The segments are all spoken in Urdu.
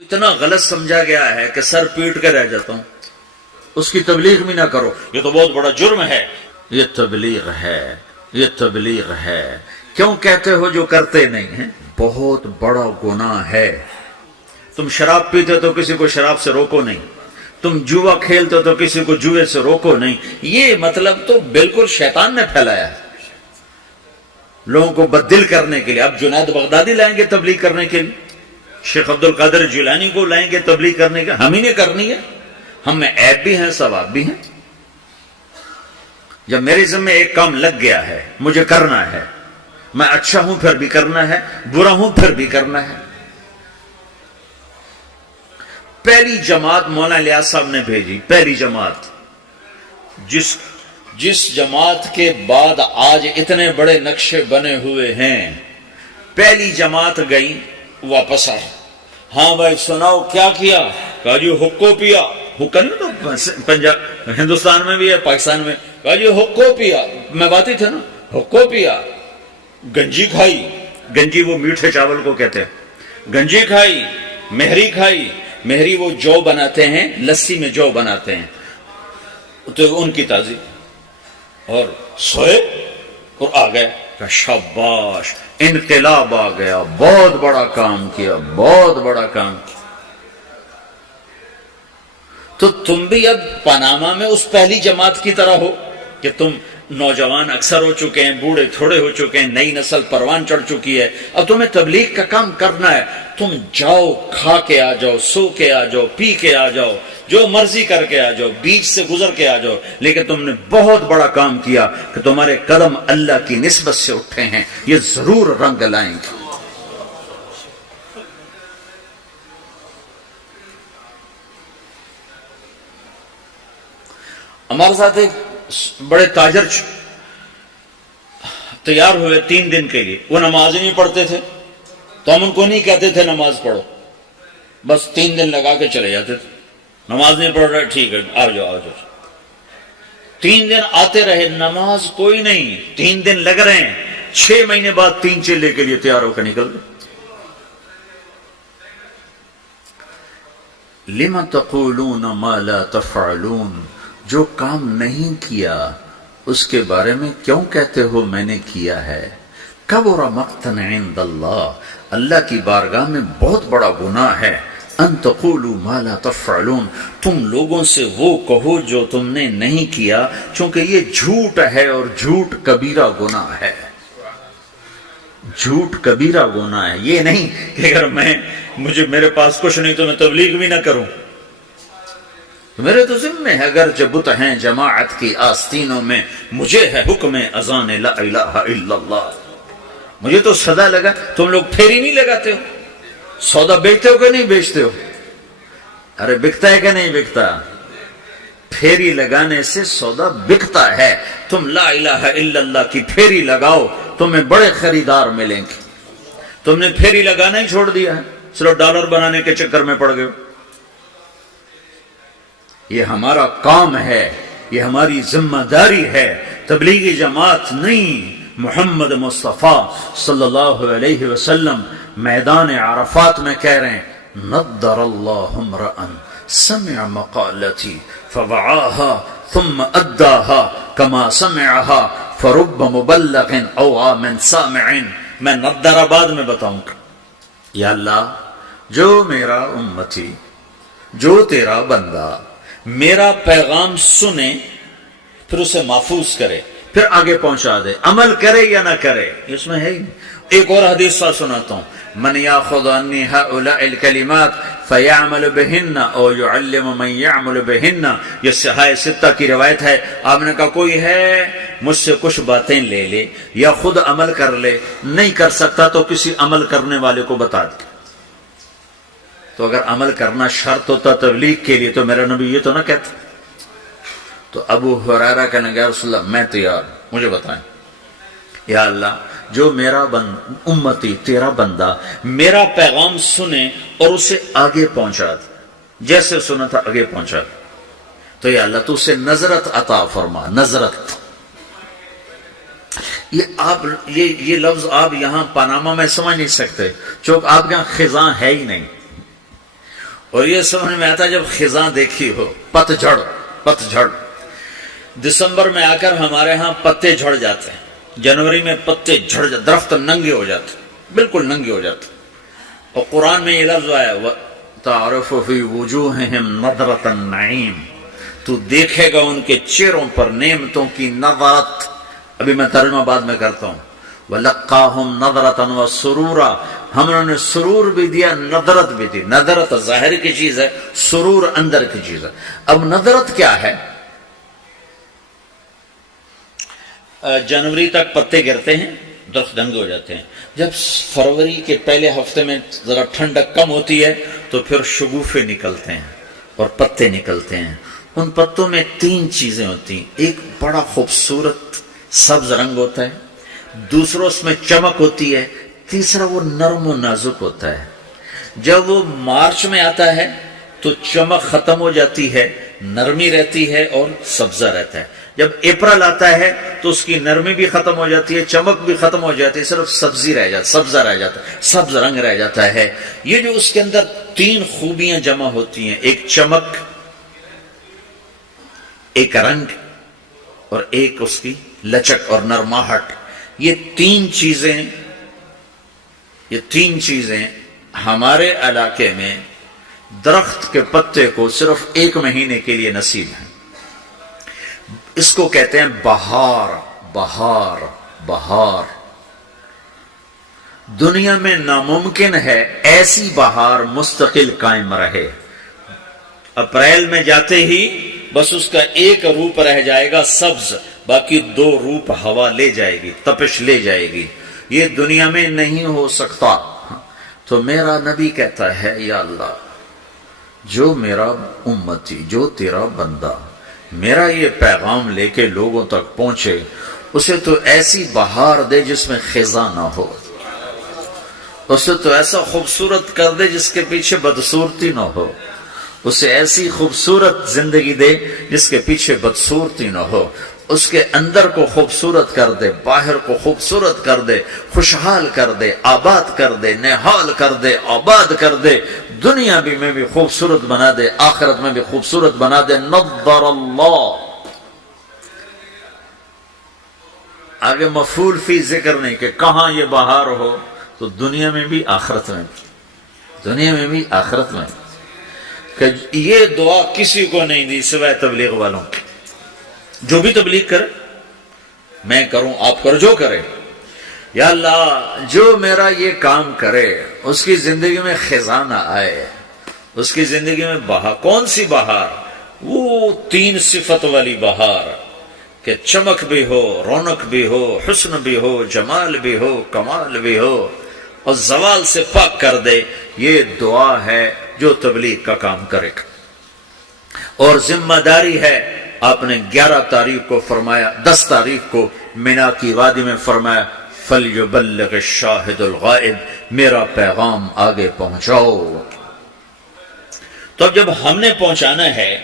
اتنا غلط سمجھا گیا ہے کہ سر پیٹ کے رہ جاتا ہوں، اس کی تبلیغ بھی نہ کرو، یہ تو بہت بڑا جرم ہے، یہ تبلیغ ہے، یہ تبلیغ ہے۔ کیوں کہتے ہو جو کرتے نہیں ہیں؟ بہت بڑا گناہ ہے۔ تم شراب پیتے تو کسی کو شراب سے روکو نہیں، تم جوا کھیلتے تو کسی کو جوئے سے روکو نہیں۔ یہ مطلب تو بالکل شیطان نے پھیلایا ہے لوگوں کو بددل کرنے کے لیے۔ اب جنید بغدادی لائیں گے تبلیغ کرنے کے لیے، شیخ عبد القادر جیلانی کو لائیں گے تبلیغ کرنے کے، ہم ہی نے کرنی ہے۔ ہم میں عیب بھی ہیں، ثواب بھی ہیں۔ جب میرے ذمہ ایک کام لگ گیا ہے، مجھے کرنا ہے، میں اچھا ہوں پھر بھی کرنا ہے، برا ہوں پھر بھی کرنا ہے۔ پہلی جماعت مولانا الیاس صاحب نے بھیجی، پہلی جماعت، جس جماعت کے بعد آج اتنے بڑے نقشے بنے ہوئے ہیں، پہلی جماعت گئی، واپس آئے۔ ہاں بھائی سناؤ کیا کیا؟ کہا جی حقو پیا، حقا نہیں تو پنجاب ہندوستان میں بھی ہے، پاکستان میں، کہا جی حقو پیا، میں باتی تھا نا، حقو پیا، گنجی کھائی، گنجی وہ میٹھے چاول کو کہتے ہیں، گنجی کھائی، مہری کھائی، مہری وہ جو بناتے ہیں، لسی میں جو بناتے ہیں تو ان کی تعظیم، اور سوئے اور آ گئے۔ شاباش، انقلاب آ گیا، بہت بڑا کام کیا، بہت بڑا کام کیا۔ تو تم بھی اب پاناما میں اس پہلی جماعت کی طرح ہو کہ تم نوجوان اکثر ہو چکے ہیں، بوڑھے تھوڑے ہو چکے ہیں، نئی نسل پروان چڑھ چکی ہے، اب تمہیں تبلیغ کا کام کرنا ہے۔ تم جاؤ، کھا کے آ جاؤ، سو کے آ جاؤ، پی کے آ جاؤ، جو مرضی کر کے آ جاؤ، بیچ سے گزر کے آ جاؤ، لیکن تم نے بہت بڑا کام کیا کہ تمہارے قدم اللہ کی نسبت سے اٹھے ہیں، یہ ضرور رنگ لائیں گے۔ ہمارے ساتھ ایک بڑے تاجر تیار ہوئے 3 دن کے لیے، وہ نماز ہی نہیں پڑھتے تھے، تو ہم ان کو نہیں کہتے تھے نماز پڑھو، بس 3 دن لگا کے چلے جاتے تھے۔ نماز نہیں پڑھ رہے، ٹھیک ہے آ جاؤ آ جاؤ۔ 3 دن آتے رہے، نماز کوئی نہیں، 3 دن لگ رہے ہیں، 6 مہینے بعد 3 چیلے کے لیے تیار ہو کر نکل گئے۔ لِمَ تَقُولُونَ مَا لَا تَفْعَلُونَ، جو کام نہیں کیا اس کے بارے میں کیوں کہتے ہو میں نے کیا ہے؟ کبر مقتا عند اللہ، اللہ کی بارگاہ میں بہت بڑا گناہ ہے۔ ان تقولوا ما لا تفعلون، تم لوگوں سے وہ کہو جو تم نے نہیں کیا، چونکہ یہ جھوٹ ہے اور جھوٹ کبیرہ گناہ ہے۔ جھوٹ کبیرہ گناہ ہے، یہ نہیں کہ اگر میرے پاس کچھ نہیں تو میں تبلیغ بھی نہ کروں۔ میرے تو ذمہ ہے، اگر جبت ہیں جماعت کی آستینوں میں، مجھے ہے حکم اذان لا الہ الا اللہ۔ مجھے تو صدا لگا، تم لوگ پھیری نہیں لگاتے ہو، سودا بیچتے ہو کہ نہیں بیچتے ہو؟ ارے بکتا ہے کہ نہیں بکتا؟ پھیری لگانے سے سودا بکتا ہے۔ تم لا الہ الا اللہ کی پھیری لگاؤ، تمہیں بڑے خریدار ملیں گے۔ تم نے پھیری لگانا ہی چھوڑ دیا ہے، صرف ڈالر بنانے کے چکر میں پڑ گئے ہو۔ یہ ہمارا کام ہے، یہ ہماری ذمہ داری ہے، تبلیغی جماعت نہیں۔ محمد مصطفیٰ صلی اللہ علیہ وسلم میدان عرفات میں کہہ رہے ہیں، نضر اللہ امرأ سمع مقالتی فوعاها ثم اداها كما سمعها فرب مبلغ اوعى من سامع۔ میں نضر آباد میں بتاؤں گا، یا اللہ جو میرا امتی، جو تیرا بندہ میرا پیغام سنے، پھر اسے محفوظ کرے، پھر آگے پہنچا دے، عمل کرے یا نہ کرے، اس میں ہے ہی نہیں۔ ایک اور حدیث سناتا ہوں، من یاخذ عنی هؤلاء الکلمات فیعمل بہن او یعلم من یعمل بہن، یہ صحاح ستہ کی روایت ہے۔ آپ نے کہا کوئی ہے مجھ سے کچھ باتیں لے لے یا خود عمل کر لے، نہیں کر سکتا تو کسی عمل کرنے والے کو بتا دے۔ تو اگر عمل کرنا شرط ہوتا تبلیغ کے لیے تو میرا نبی یہ تو نہ کہتا۔ تو ابو ہریرہ کہنے لگا، رسول اللہ میں تیار، مجھے بتائیں، یا اللہ جو میرا امتی تیرا بندہ میرا پیغام سنے اور اسے آگے پہنچا دے، جیسے سنا تھا آگے پہنچا دے، تو یا اللہ تو اسے نظرت عطا فرما۔ نظرت، یہ لفظ آپ یہاں پاناما میں سمجھ نہیں سکتے، چونکہ آپ کے یہاں خزاں ہے ہی نہیں۔ اور یہ سمجھ میں آتا جب خزاں دیکھی ہو، پتجھڑ، پتجھڑ دسمبر میں آ کر ہمارے ہاں پتے جھڑ جاتے ہیں، جنوری میں پتے جھڑ جاتے، درخت ننگے ہو جاتے، بالکل ننگے ہو جاتے. اور قرآن میں یہ لفظ آیا تعرف فی وجوہہم نظرۃ النعیم، تو دیکھے گا ان کے چہروں پر نعمتوں کی نظرت. ابھی میں ترجمہ بعد میں کرتا ہوں. وَلَقَّاهُمْ نَظْرَةً وَسُرُورًا، ہم نے سرور بھی دیا، نظرت بھی دی. نظرت ظاہر کی چیز ہے، سرور اندر کی چیز ہے. اب نظرت کیا ہے؟ جنوری تک پتے گرتے ہیں، درخت ننگے ہو جاتے ہیں. جب فروری کے پہلے ہفتے میں ذرا ٹھنڈک کم ہوتی ہے تو پھر شگوفے نکلتے ہیں اور پتے نکلتے ہیں. ان پتوں میں 3 چیزیں ہوتی ہیں. ایک بڑا خوبصورت سبز رنگ ہوتا ہے، دوسرا اس میں چمک ہوتی ہے، تیسرا وہ نرم و نازک ہوتا ہے. جب وہ مارچ میں آتا ہے تو چمک ختم ہو جاتی ہے، نرمی رہتی ہے اور سبزہ رہتا ہے. جب اپریل آتا ہے تو اس کی نرمی بھی ختم ہو جاتی ہے، چمک بھی ختم ہو جاتی ہے، صرف سبزی رہ جاتی، سبزہ رہ جاتا ہے، سبز رنگ رہ جاتا ہے. یہ جو اس کے اندر 3 خوبیاں جمع ہوتی ہیں، ایک چمک، ایک رنگ اور ایک اس کی لچک اور نرماہٹ، یہ 3 چیزیں ہمارے علاقے میں درخت کے پتے کو صرف 1 مہینے کے لیے نصیب ہیں. اس کو کہتے ہیں بہار. بہار بہار دنیا میں ناممکن ہے ایسی بہار مستقل قائم رہے. اپریل میں جاتے ہی بس اس کا ایک روپ رہ جائے گا سبز، باقی 2 روپ ہوا لے جائے گی، تپش لے جائے گی. یہ دنیا میں نہیں ہو سکتا. تو میرا نبی کہتا ہے یا اللہ، جو میرا امتی، جو تیرا بندہ میرا یہ پیغام لے کے لوگوں تک پہنچے، اسے تو ایسی بہار دے جس میں خزاں نہ ہو، اسے تو ایسا خوبصورت کر دے جس کے پیچھے بدصورتی نہ ہو، اسے ایسی خوبصورت زندگی دے جس کے پیچھے بدصورتی نہ ہو، اس کے اندر کو خوبصورت کر دے، باہر کو خوبصورت کر دے، خوشحال کر دے، آباد کر دے، نہال کر دے، آباد کر دے، دنیا میں بھی خوبصورت بنا دے، آخرت میں بھی خوبصورت بنا دے. نظر اللہ. آگے مفعول فی ذکر نہیں کہ کہاں یہ بہار ہو، تو دنیا میں بھی آخرت میں بھی، دنیا میں بھی آخرت میں بھی. کہ یہ دعا کسی کو نہیں دی سوائے تبلیغ والوں کی. جو بھی تبلیغ کرے، میں کروں، آپ کرو، جو کرے، یا اللہ جو میرا یہ کام کرے اس کی زندگی میں خزاں نہ آئے، اس کی زندگی میں بہار. کون سی بہار؟ وہ 3 صفت والی بہار کہ چمک بھی ہو، رونق بھی ہو، حسن بھی ہو، جمال بھی ہو، کمال بھی ہو، اور زوال سے پاک کر دے. یہ دعا ہے جو تبلیغ کا کام کرے گا. اور ذمہ داری ہے، آپ نے 11 تاریخ کو فرمایا، 10 تاریخ کو مینا کی وادی میں فرمایا فَلْيُبَلِّغِ الشَّاهِدُ الْغَائِبُ، میرا پیغام آگے پہنچاؤ. تو اب جب ہم نے پہنچانا ہے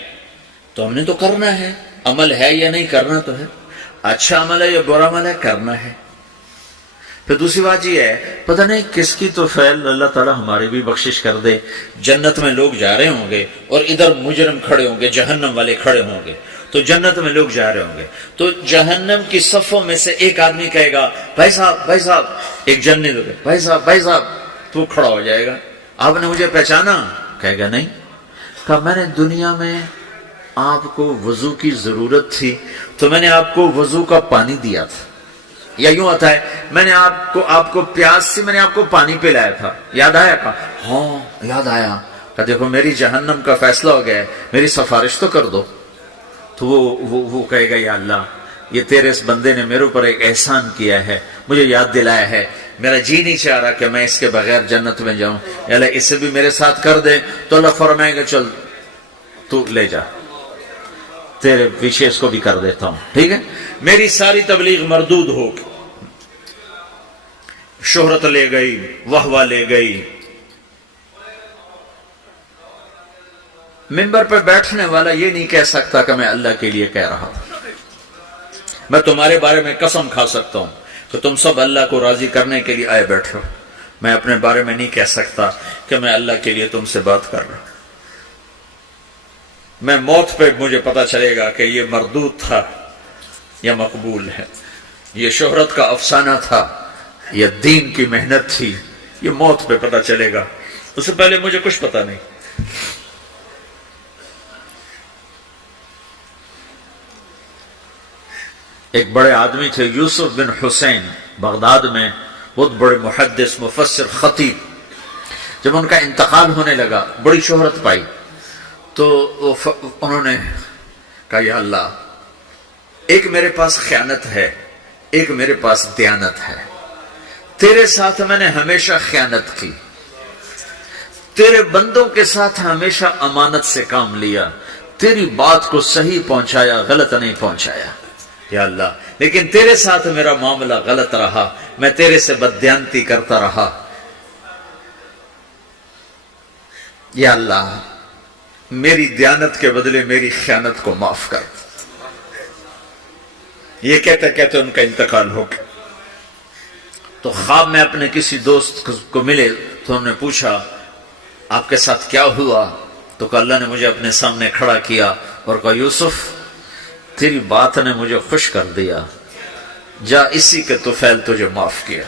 تو ہم نے تو کرنا ہے. عمل ہے یا نہیں، کرنا تو ہے. اچھا عمل ہے یا برا عمل ہے، کرنا ہے. پھر دوسری بات یہ ہے، پتہ نہیں کس کی تو فعل اللہ تعالیٰ ہماری بھی بخشش کر دے. جنت میں لوگ جا رہے ہوں گے اور ادھر مجرم کھڑے ہوں گے، جہنم والے کھڑے ہوں گے. تو جنت میں لوگ جا رہے ہوں گے تو جہنم کی صفوں میں سے ایک آدمی کہے گا بھائی صاحب، بھائی صاحب. ایک جنت ہوگا، بھائی صاحب، بھائی صاحب. تو کھڑا ہو جائے گا، آپ نے مجھے پہچانا؟ کہے گا نہیں. کہا میں نے دنیا میں آپ کو وضو کی ضرورت تھی تو میں نے آپ کو وضو کا پانی دیا تھا. یا یوں آتا ہے میں نے آپ کو پیاس سے میں نے آپ کو پانی پلایا تھا، یاد آیا؟ کہا ہاں یاد آیا. کہا دیکھو میری جہنم کا فیصلہ ہو گیا ہے، میری سفارش تو کر دو. تو وہ کہے گا یا اللہ یہ تیرے اس بندے نے میرے اوپر ایک احسان کیا ہے، مجھے یاد دلایا ہے، میرا جی نہیں چاہ رہا کہ میں اس کے بغیر جنت میں جاؤں، یا اللہ اسے بھی میرے ساتھ کر دے. تو اللہ فرمائے گا چل تو لے جا، تیرے پیچھے اس کو بھی کر دیتا ہوں، ٹھیک ہے. میری ساری تبلیغ مردود ہو گئی، شہرت لے گئی، واہ لے گئی. منبر پہ بیٹھنے والا یہ نہیں کہہ سکتا کہ میں اللہ کے لیے کہہ رہا ہوں. میں تمہارے بارے میں قسم کھا سکتا ہوں کہ تم سب اللہ کو راضی کرنے کے لیے آئے بیٹھے ہو. میں اپنے بارے میں نہیں کہہ سکتا کہ میں اللہ کے لیے تم سے بات کر رہا ہوں. میں موت پہ مجھے پتا چلے گا کہ یہ مردود تھا یا مقبول ہے، یہ شہرت کا افسانہ تھا یا دین کی محنت تھی، یہ موت پہ پتا چلے گا، اس سے پہلے مجھے کچھ پتا نہیں۔ ایک بڑے آدمی تھے یوسف بن حسین، بغداد میں بہت بڑے محدث، مفسر، خطیب۔ جب ان کا انتقال ہونے لگا، بڑی شہرت پائی، تو انہوں نے کہا یا اللہ، ایک میرے پاس خیانت ہے، ایک میرے پاس دیانت ہے، تیرے ساتھ میں نے ہمیشہ خیانت کی، تیرے بندوں کے ساتھ ہمیشہ امانت سے کام لیا، تیری بات کو صحیح پہنچایا، غلط نہیں پہنچایا یا اللہ، لیکن تیرے ساتھ میرا معاملہ غلط رہا، میں تیرے سے بددیانتی کرتا رہا، یا اللہ میری دیانت کے بدلے میری خیانت کو معاف کر۔ یہ کہتے کہتے ان کا انتقال ہو گیا۔ تو خواب میں اپنے کسی دوست کو ملے تو انہوں نے پوچھا آپ کے ساتھ کیا ہوا؟ تو کہا اللہ نے مجھے اپنے سامنے کھڑا کیا اور کہا یوسف تیری بات نے مجھے خوش کر دیا، جا اسی کے طفیل تجھے معاف کیا،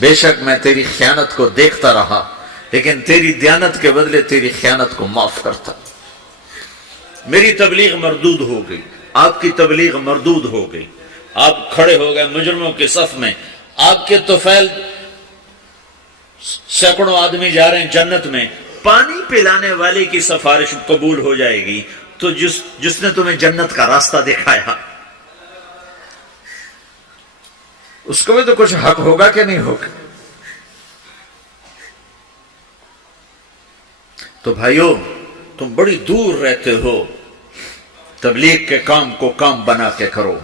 بے شک میں تیری خیانت کو دیکھتا رہا لیکن تیری دیانت کے بدلے تیری خیانت کو معاف کرتا۔ میری تبلیغ مردود ہو گئی، آپ کی تبلیغ مردود ہو گئی، آپ کھڑے ہو گئے مجرموں کے صف میں، آپ کے طفیل سینکڑوں آدمی جا رہے ہیں جنت میں، پانی پلانے والے کی سفارش قبول ہو جائے گی تو جس نے تمہیں جنت کا راستہ دکھایا اس کو بھی تو کچھ حق ہوگا کہ نہیں ہوگا؟ تو بھائیو تم بڑی دور رہتے ہو، تبلیغ کے کام کو کام بنا کے کرو،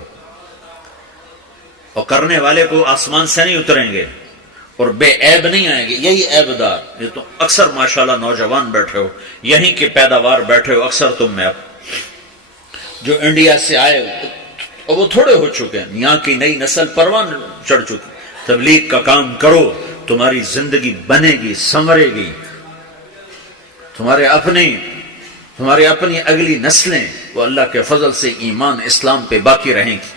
اور کرنے والے کو آسمان سے نہیں اتریں گے اور بے عیب نہیں آئیں گے، یہی عیب دار۔ یہ تو اکثر ماشاءاللہ نوجوان بیٹھے ہو، یہیں کی پیداوار بیٹھے ہو، اکثر تم میں اب جو انڈیا سے آئے اور وہ تھوڑے ہو چکے ہیں، یہاں کی نئی نسل پروان چڑھ چکی۔ تبلیغ کا کام کرو، تمہاری زندگی بنے گی، سنورے گی، تمہارے اپنی اگلی نسلیں وہ اللہ کے فضل سے ایمان اسلام پہ باقی رہیں گی۔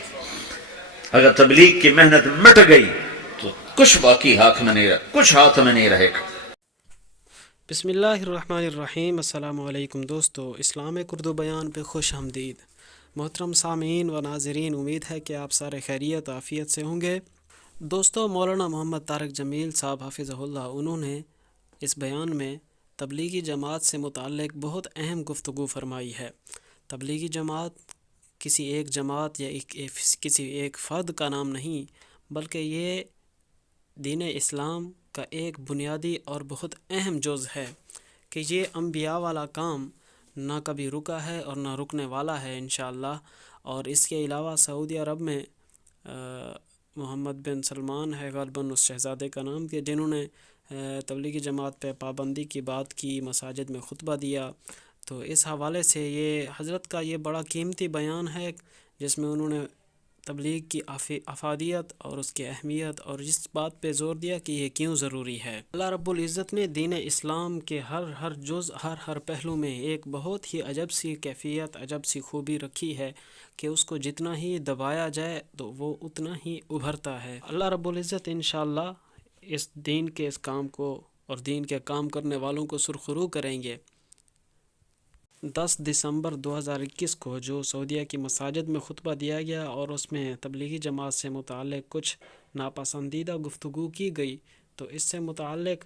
اگر تبلیغ کی محنت مٹ گئی تو کچھ باقی ہاتھ میں نہیں رہے گا۔ بسم اللہ الرحمن الرحیم۔ السلام علیکم دوستو، اسلامک اردو بیان پہ خوش آمدید۔ محترم سامعین و ناظرین، امید ہے کہ آپ سارے خیریت عافیت سے ہوں گے۔ دوستو، مولانا محمد طارق جمیل صاحب حفظہ اللہ، انہوں نے اس بیان میں تبلیغی جماعت سے متعلق بہت اہم گفتگو فرمائی ہے۔ تبلیغی جماعت کسی ایک جماعت یا کسی ایک فرد کا نام نہیں، بلکہ یہ دین اسلام کا ایک بنیادی اور بہت اہم جز ہے کہ یہ انبیاء والا کام نہ کبھی رکا ہے اور نہ رکنے والا ہے انشاءاللہ۔ اور اس کے علاوہ سعودی عرب میں محمد بن سلمان ہے غالباً اس شہزادے کا نام، کہ جنہوں نے تبلیغی جماعت پہ پابندی کی بات کی، مساجد میں خطبہ دیا۔ تو اس حوالے سے یہ حضرت کا یہ بڑا قیمتی بیان ہے جس میں انہوں نے تبلیغ کی افادیت اور اس کی اہمیت اور اس بات پہ زور دیا کہ یہ کیوں ضروری ہے۔ اللہ رب العزت نے دین اسلام کے ہر جز، ہر پہلو میں ایک بہت ہی عجب سی کیفیت، عجب سی خوبی رکھی ہے کہ اس کو جتنا ہی دبایا جائے تو وہ اتنا ہی ابھرتا ہے۔ اللہ رب العزت انشاءاللہ اس دین کے اس کام کو اور دین کے کام کرنے والوں کو سرخرو کریں گے۔ 10 دسمبر 2021 کو جو سعودیہ کی مساجد میں خطبہ دیا گیا اور اس میں تبلیغی جماعت سے متعلق کچھ ناپسندیدہ گفتگو کی گئی، تو اس سے متعلق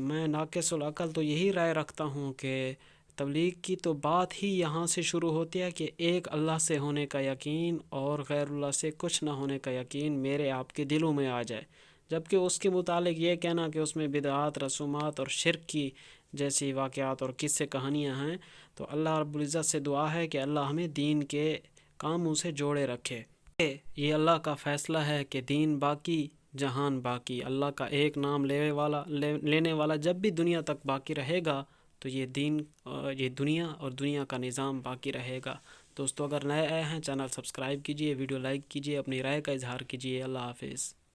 میں ناقص العقل تو یہی رائے رکھتا ہوں کہ تبلیغ کی تو بات ہی یہاں سے شروع ہوتی ہے کہ ایک اللہ سے ہونے کا یقین اور غیر اللہ سے کچھ نہ ہونے کا یقین میرے آپ کے دلوں میں آ جائے، جبکہ اس کے متعلق یہ کہنا کہ اس میں بدعات، رسومات اور شرک کی جیسی واقعات اور قصے کہانیاں ہیں، تو اللہ رب العزت سے دعا ہے کہ اللہ ہمیں دین کے کاموں سے جوڑے رکھے۔ یہ اللہ کا فیصلہ ہے کہ دین باقی جہان باقی۔ اللہ کا ایک نام لینے والا جب بھی دنیا تک باقی رہے گا تو یہ دنیا اور دنیا کا نظام باقی رہے گا۔ دوستو، اگر نئے آئے ہیں چینل سبسکرائب کیجئے، ویڈیو لائک کیجئے، اپنی رائے کا اظہار کیجئے۔ اللہ حافظ۔